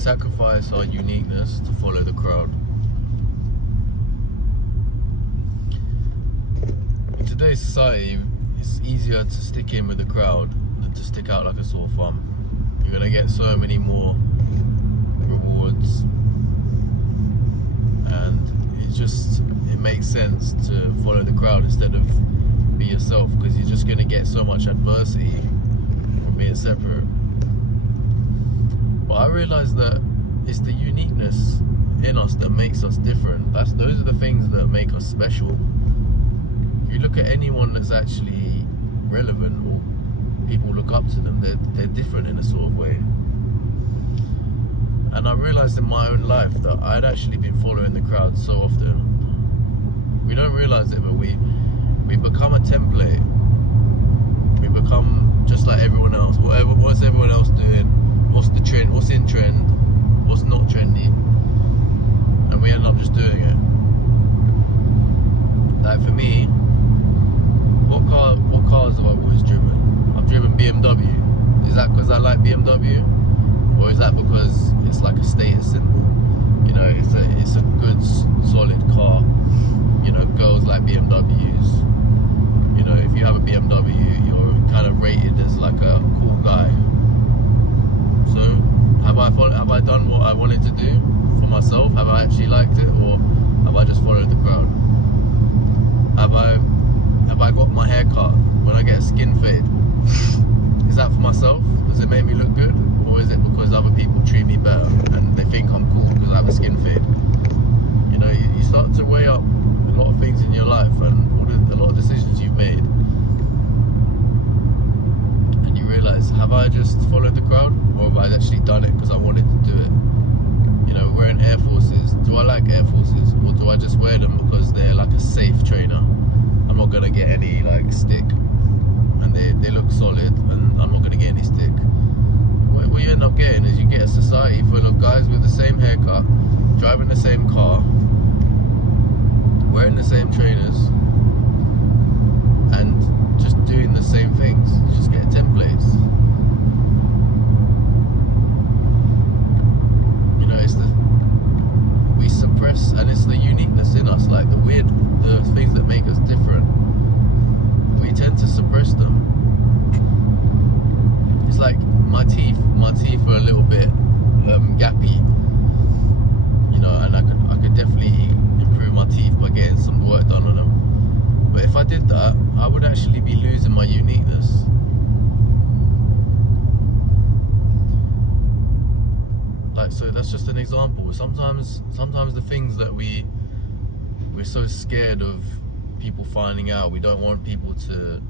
sacrifice our uniqueness to follow the crowd. In today's society, it's easier to stick in with the crowd than to stick out like a sore thumb. You're gonna get so many more rewards, and it makes sense to follow the crowd instead of be yourself, because you're just gonna get so much adversity from being separate. But I realized that it's the uniqueness in us that makes us different. Those are the things that make us special. If you look at anyone that's actually relevant or people look up to them, they're different in a sort of way. And I realized in my own life that I'd actually been following the crowd so often. We don't realize it, but we become a template. We become just like everyone else. What's everyone else doing? What's the trend? What's in trend? What's not trendy? And we end up just doing it. Like for me, what cars have I always driven? I've driven BMW. Is that because I like BMW? Or is that because it's like a status symbol? You know, it's a good, solid car. You know, girls like BMWs. You know, if you have a BMW, you're kind of rated as like a cool guy. So, have I done what I wanted to do for myself? Have I actually liked it, or have I just followed the crowd? Have I got my hair cut when I get a skin fade? Is that for myself? Does it make me look good? Or is it because other people treat me better and they think I'm cool because I have a skin fade? You know, you start to weigh up a lot of things in your life and a lot of decisions you've made. And you realise, have I just followed the crowd, or have I actually done it because I wanted to do it? You know, wearing Air Forces. Do I like Air Forces, or do I just wear them because they're like a safe trainer? I'm not going to get any like stick, and they look solid, and I'm not going to get any stick. What you end up getting is you get a society full of guys with the same haircut, driving the same car, wearing the same trainers, and just doing the same things. You just get templates. You know, we suppress, and it's the uniqueness in us, like the things that make us different. We tend to suppress them. It's like my teeth are a little bit gappy, you know, and I could definitely improve my teeth by getting some work done on them. But if I did that, I would actually be losing my uniqueness. Like, so that's just an example. Sometimes the things that we're so scared of people finding out, we don't want people to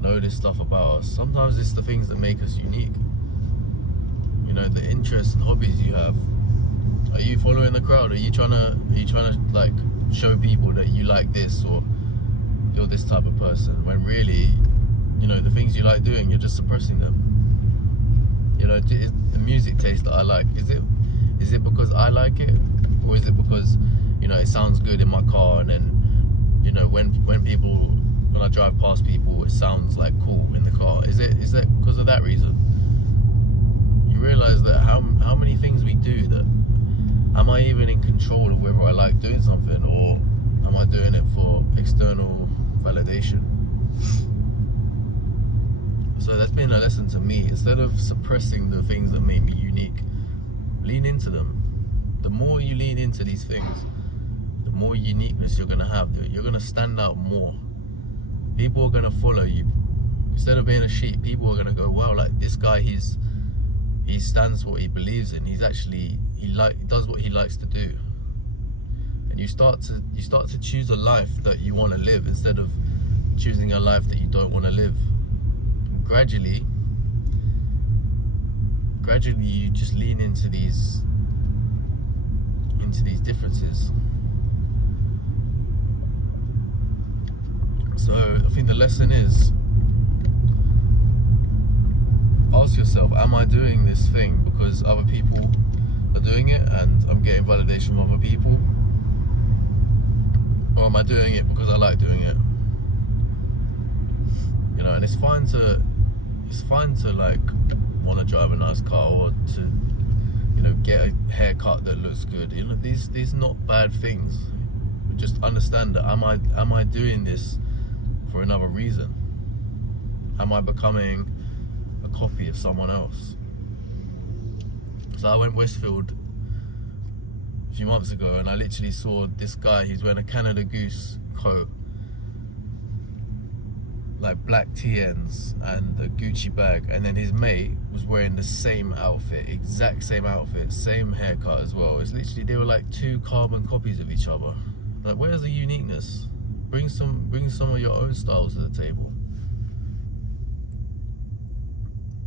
know this stuff about us. Sometimes it's the things that make us unique. You know, the interests and hobbies you have. Are you following the crowd? Are you trying to like show people that you like this, or you're this type of person, when really, you know, the things you like doing, you're just suppressing them? You know, the music taste that I like, is it because I like it, or is it because, you know, it sounds good in my car, and then, you know, when I drive past people, it sounds like cool in the car? Is that because of that reason? You realise that how many things we do, that am I even in control of whether I like doing something, or am I doing it for external validation? So that's been a lesson to me. Instead of suppressing the things that make me unique, lean into them. The more you lean into these things, the more uniqueness you're going to have. You're going to stand out more. People are going to follow you. Instead of being a sheep, people are going to go, wow, like this guy, he stands for what he believes in. He does what he likes to do. And you start to choose a life that you want to live, instead of choosing a life that you don't want to live. And gradually you just lean into these differences. So I think the lesson is, ask yourself, am I doing this thing because other people are doing it and I'm getting validation from other people? Or am I doing it because I like doing it? You know, and it's fine to like want to drive a nice car, or to get a haircut that looks good. These not bad things. Just understand that am I doing this for another reason? Am I becoming a copy of someone else? So I went Westfield a few months ago, and I literally saw this guy. He's wearing a Canada Goose coat, like black TNs and a Gucci bag, and then his mate was wearing the same outfit, exact same outfit, same haircut as well. It's literally, they were like two carbon copies of each other. Like, where's the uniqueness? Bring some of your own styles to the table.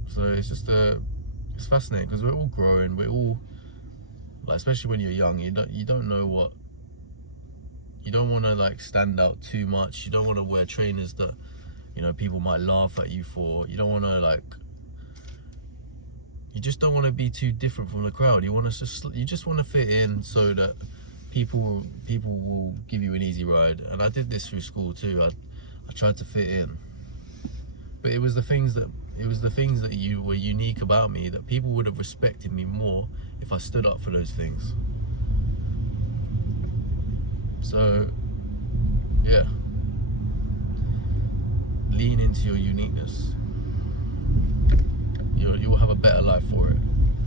So it's fascinating, because we're all growing. We're all, like, especially when you're young, you don't know what, you don't want to like stand out too much. You don't want to wear trainers that people might laugh at you for. You don't want to you just don't want to be too different from the crowd. You just want to fit in, so that people will give you an easy ride. And I did this through school too. I tried to fit in, but it was the things that you were unique about me that people would have respected me more if I stood up for those things. So yeah, lean into your uniqueness. You will have a better life for it.